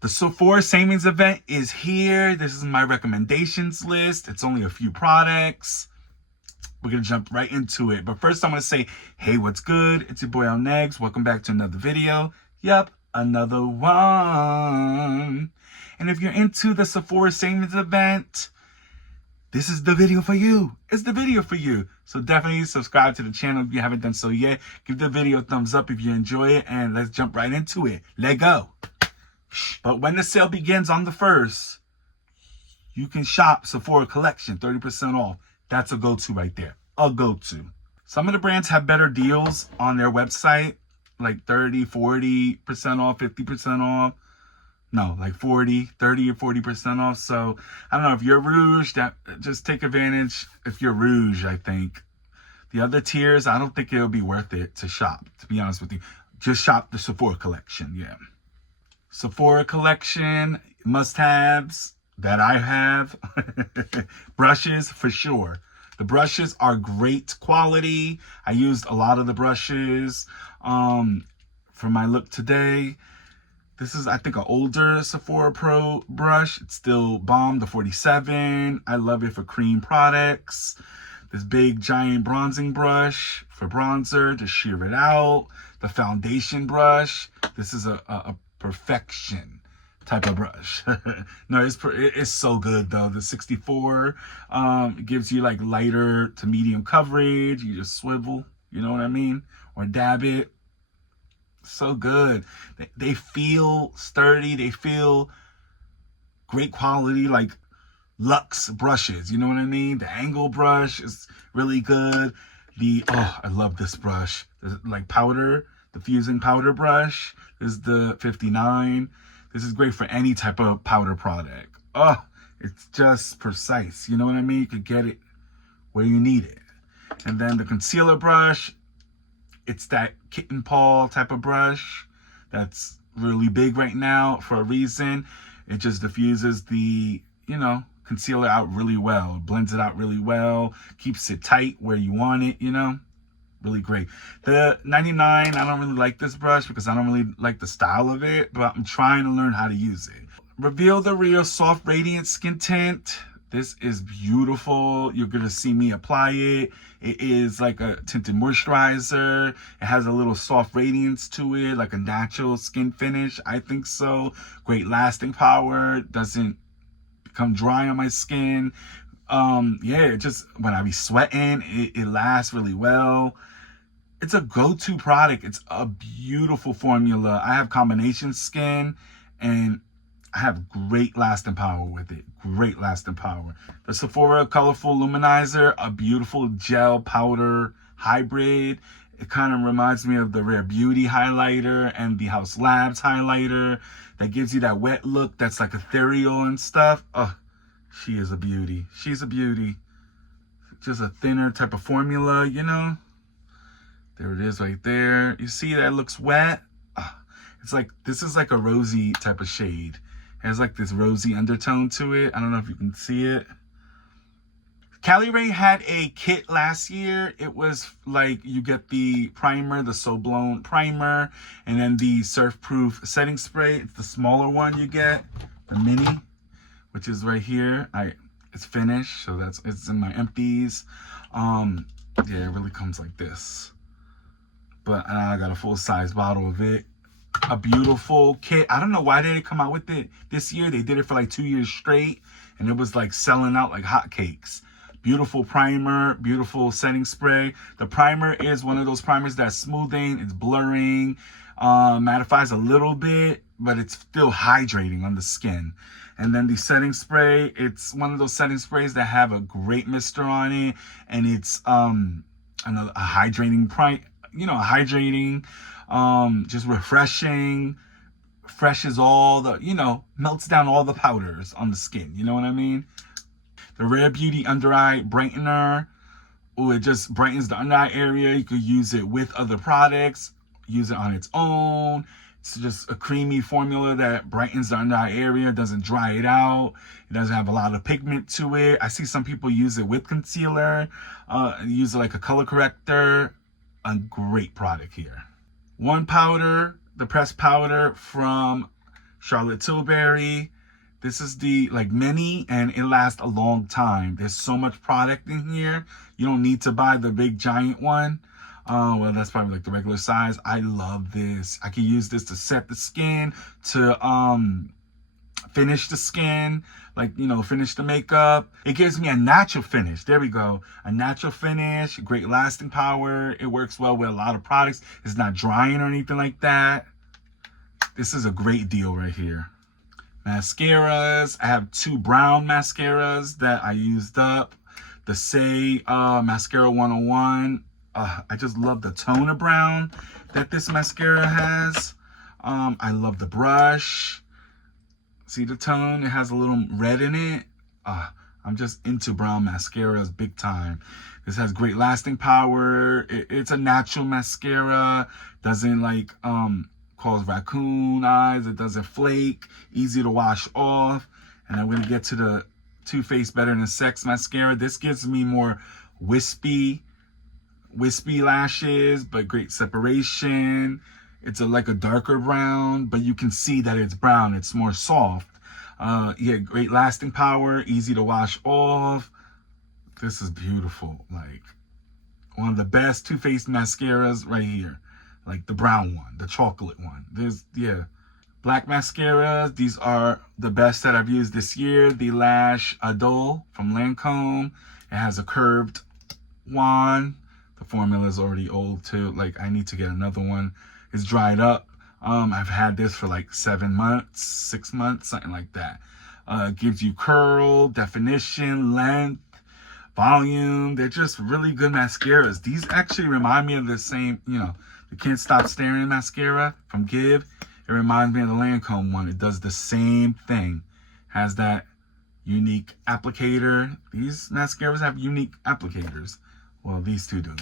The Sephora Savings event is here. This is my recommendations list. It's only a few products. We're going to jump right into it. But first, I'm going to say, hey, what's good? It's your boy Lnegz. Welcome back to another video. Yep, another one. And if you're into the Sephora Savings event, this is the video for you. It's the video for you. So definitely subscribe to the channel if you haven't done so yet. Give the video a thumbs up if you enjoy it. And let's jump right into it. Let go. But when the sale begins on the 1st, you can shop Sephora Collection, 30% off. That's a go-to right there. A go-to. Some of the brands have better deals on their website, like 30, 40% off, 50% off. No, like 40, 30 or 40% off. So I don't know if you're Rouge, that just take advantage. If you're Rouge, I think. The other tiers, I don't think it'll be worth it to shop, to be honest with you. Just shop the Sephora Collection, yeah. Sephora Collection, must-haves that I have. Brushes, for sure. The brushes are great quality. I used a lot of the brushes for my look today. This is, I think, an older Sephora Pro brush. It's still bomb, the 47. I love it for cream products. This big, giant bronzing brush for bronzer to sheer it out. The foundation brush. This is a perfection type of brush. No, it's so good though. The 64 gives you like lighter to medium coverage. You just swivel, you know what I mean, or dab it. So good. They feel sturdy. They feel great quality, like luxe brushes. You know what I mean? The angle brush is really good. I love this brush. Like powder, the fusing powder brush. This is the 59. This is great for any type of powder product. Oh, it's just precise. You know what I mean? You could get it where you need it. And then the concealer brush, it's that kitten paw type of brush that's really big right now for a reason. It just diffuses the, concealer out really well. Blends it out really well. Keeps it tight where you want it, Really great. The 99, I don't really like this brush because I don't really like the style of it, but I'm trying to learn how to use it. Reveal the Real Soft Radiant Skin Tint. This is beautiful. You're going to see me apply it. It is like a tinted moisturizer. It has a little soft radiance to it, like a natural skin finish. I think so. Great lasting power. Doesn't become dry on my skin. Yeah, it just, when I be sweating, it lasts really well. It's a go-to product. It's a beautiful formula. I have combination skin and I have great lasting power with it. Great lasting power. The Sephora Colorful Luminizer, a beautiful gel powder hybrid. It kind of reminds me of the Rare Beauty highlighter and the House Labs highlighter. That gives you that wet look that's like ethereal and stuff. Oh, she is a beauty. She's a beauty. Just a thinner type of formula, There it is right there. You see that it looks wet? It's like, this is like a rosy type of shade. It has like this rosy undertone to it. I don't know if you can see it. Cali Ray had a kit last year. It was like you get the primer, the So Blown primer, and then the Surf Proof setting spray. It's the smaller one you get, the mini, which is right here. It's finished, so it's in my empties. Yeah, it really comes like this. But I got a full-size bottle of it. A beautiful kit. I don't know why they didn't come out with it this year. They did it for like 2 years straight, and it was like selling out like hotcakes. Beautiful primer, beautiful setting spray. The primer is one of those primers that's smoothing, it's blurring, mattifies a little bit, but it's still hydrating on the skin. And then the setting spray, it's one of those setting sprays that have a great mister on it, and it's a hydrating hydrating, just refreshing, freshes all the, melts down all the powders on the skin. You know what I mean? The Rare Beauty Under Eye Brightener. Oh, it just brightens the under eye area. You could use it with other products, use it on its own. It's just a creamy formula that brightens the under eye area, doesn't dry it out. It doesn't have a lot of pigment to it. I see some people use it with concealer, use it like a color corrector. A great product here. One powder, the pressed powder from Charlotte Tilbury. This is the like mini, and it lasts a long time. There's so much product in here. You don't need to buy the big giant one. Well, that's probably like the regular size. I love this. I can use this to set the skin, to finish the skin, like, you know, finish the makeup. It gives me a natural finish. There we go. A natural finish, great lasting power. It works well with a lot of products. It's not drying or anything like that. This is a great deal right here. Mascaras. I have 2 brown mascaras that I used up. The Say Mascara 101. I just love the tone of brown that this mascara has. I love the brush. See the tone? It has a little red in it. I'm just into brown mascaras big time. This has great lasting power. It's a natural mascara. Doesn't like cause raccoon eyes. It doesn't flake. Easy to wash off. And I'm going to get to the Too Faced Better Than Sex mascara. This gives me more wispy lashes, but great separation. It's like a darker brown, but you can see that it's brown. It's more soft. Yeah, great lasting power, easy to wash off. This is beautiful. Like one of the best Too Faced mascaras right here. Like the brown one, the chocolate one. Yeah. Black mascaras. These are the best that I've used this year. The Lash Adol from Lancome. It has a curved wand. The formula is already old too. Like I need to get another one. It's dried up. I've had this for like 7 months, 6 months, something like that. It gives you curl, definition, length, volume. They're just really good mascaras. These actually remind me of the same, you know, the Can't Stop Staring mascara from Give. It reminds me of the Lancome one. It does the same thing. Has that unique applicator. These mascaras have unique applicators. Well, these two do.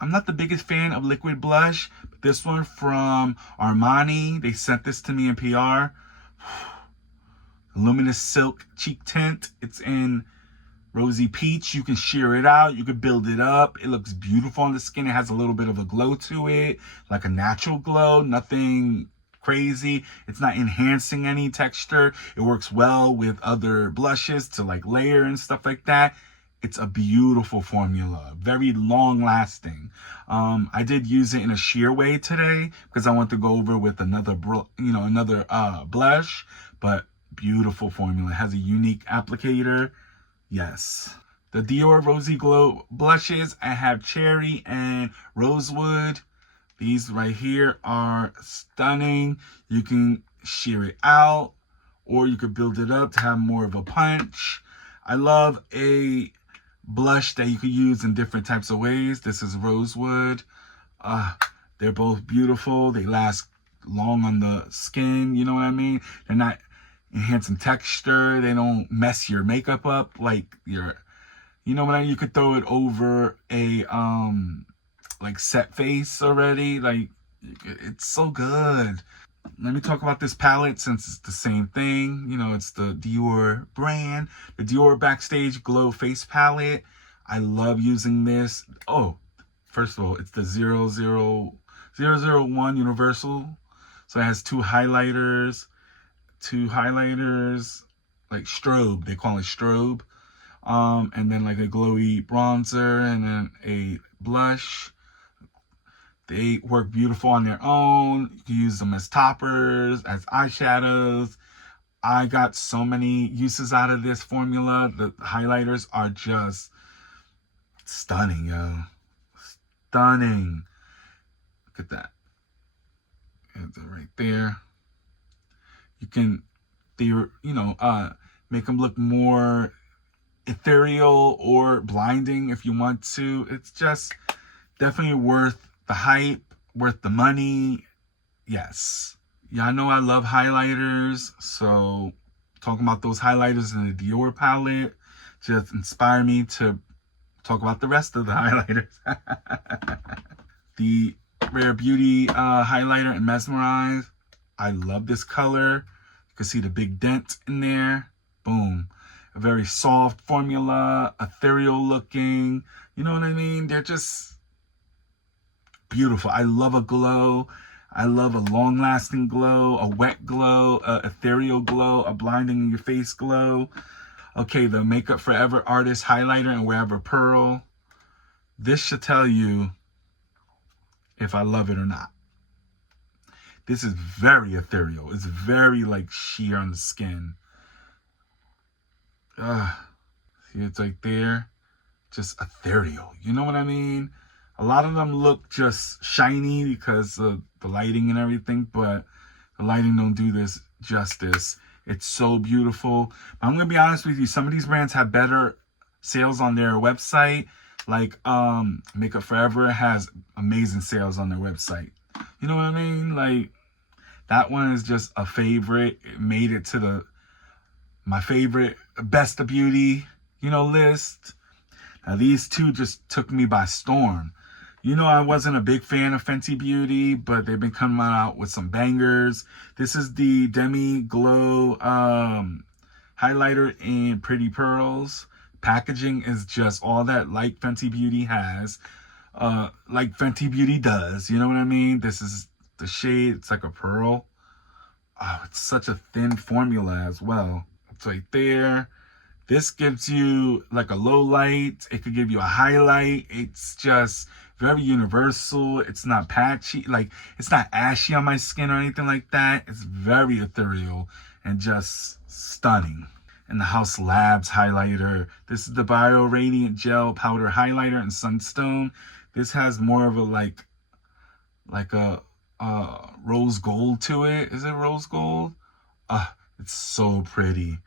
I'm not the biggest fan of liquid blush, but this one from Armani, they sent this to me in PR. Luminous Silk Cheek Tint. It's in Rosy Peach. You can sheer it out. You can build it up. It looks beautiful on the skin. It has a little bit of a glow to it, like a natural glow. Nothing crazy. It's not enhancing any texture. It works well with other blushes to like layer and stuff like that. It's a beautiful formula, very long lasting. I did use it in a sheer way today because I want to go over with another blush, but beautiful formula. It has a unique applicator. Yes. The Dior Rosy Glow blushes, I have Cherry and Rosewood. These right here are stunning. You can sheer it out or you could build it up to have more of a punch. I love a blush that you could use in different types of ways. This is Rosewood. They're both beautiful. They last long on the skin. You know what I mean? They're not enhancing texture. They don't mess your makeup up like you know what I mean? You could throw it over a like set face already. Like it's so good. Let me talk about this palette since it's the same thing. You know, it's the Dior brand. The Dior Backstage Glow Face Palette. I love using this. Oh, first of all, it's the 001 Universal. So it has 2 highlighters, like strobe. They call it strobe. And then like a glowy bronzer and then a blush. They work beautiful on their own. You can use them as toppers, as eyeshadows. I got so many uses out of this formula. The highlighters are just stunning, yo. Stunning. Look at that. It's right there. You can, make them look more ethereal or blinding if you want to. It's just definitely worth the hype, worth the money. Yes. Y'all know I love highlighters. So talking about those highlighters in the Dior palette just inspired me to talk about the rest of the highlighters. The Rare Beauty highlighter in Mesmerize. I love this color. You can see the big dent in there. Boom. A very soft formula, ethereal looking. You know what I mean? They're just beautiful. I love a glow. I love a long-lasting glow, a wet glow, a ethereal glow, a blinding in your face glow. Okay, the Makeup Forever Artist Highlighter and Wherever Pearl. This should tell you if I love it or not. This is very ethereal. It's very like sheer on the skin. See, it's like there. Just ethereal. You know what I mean? A lot of them look just shiny because of the lighting and everything, but the lighting don't do this justice. It's so beautiful. I'm going to be honest with you. Some of these brands have better sales on their website. Like Makeup Forever has amazing sales on their website. You know what I mean? Like, that one is just a favorite. It made it to my favorite best of beauty, list. Now, these two just took me by storm. I wasn't a big fan of Fenty Beauty, but they've been coming out with some bangers. This is the Demi Glow highlighter in Pretty Pearls. Packaging is just all that like Fenty Beauty has, like Fenty Beauty does. You know what I mean? This is the shade. It's like a pearl. Oh, it's such a thin formula as well. It's right there. This gives you like a low light. It could give you a highlight. It's just very universal. It's not patchy. Like, it's not ashy on my skin or anything like that. It's very ethereal and just stunning. And the House Labs highlighter. This is the Bio Radiant Gel Powder Highlighter in Sunstone. This has more of a like a rose gold to it. Is it rose gold? It's so pretty.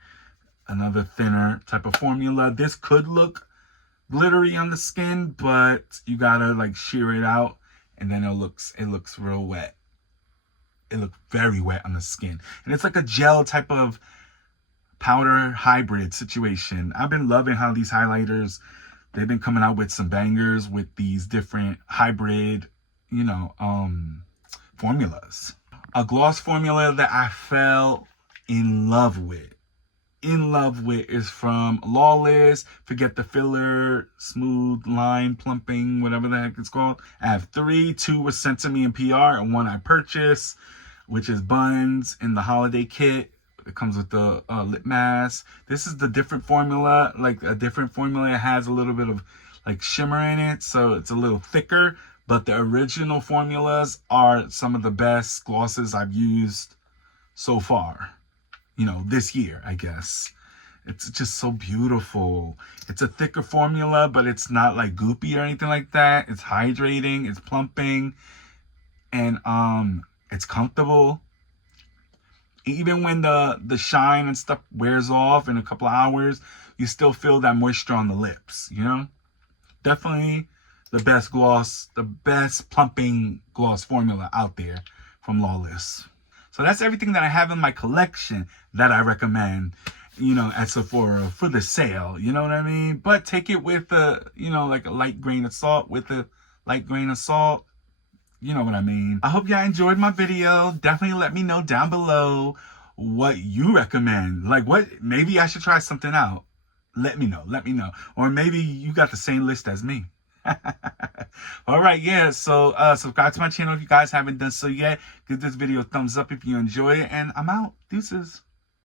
Another thinner type of formula. This could look glittery on the skin, but you gotta like shear it out, and then it looks real wet. It looks very wet on the skin, and it's like a gel type of powder hybrid situation. I've been loving how these highlighters, they've been coming out with some bangers with these different hybrid, formulas. A gloss formula that I fell in love with is from Lawless. Forget the filler, smooth line plumping, whatever the heck it's called. I have 3. 2 was sent to me in PR, and 1 I purchased, which is Buns in the holiday kit. It comes with the lip mask. This is the different formula. Like, a different formula has a little bit of like shimmer in it, so it's a little thicker. But the original formulas are some of the best glosses I've used so far. This year, I guess. It's just so beautiful. It's a thicker formula, but it's not like goopy or anything like that. It's hydrating, it's plumping, and it's comfortable. Even when the shine and stuff wears off in a couple of hours, you still feel that moisture on the lips, Definitely the best gloss, the best plumping gloss formula out there from Lawless. So that's everything that I have in my collection that I recommend, at Sephora for the sale. You know what I mean? But take it with like a light grain of salt. You know what I mean? I hope y'all enjoyed my video. Definitely let me know down below what you recommend. Like, maybe I should try something out. Let me know. Or maybe you got the same list as me. All right, yeah, so subscribe to my channel if you guys haven't done so yet. Give this video a thumbs up if you enjoy it, and I'm out. Deuces.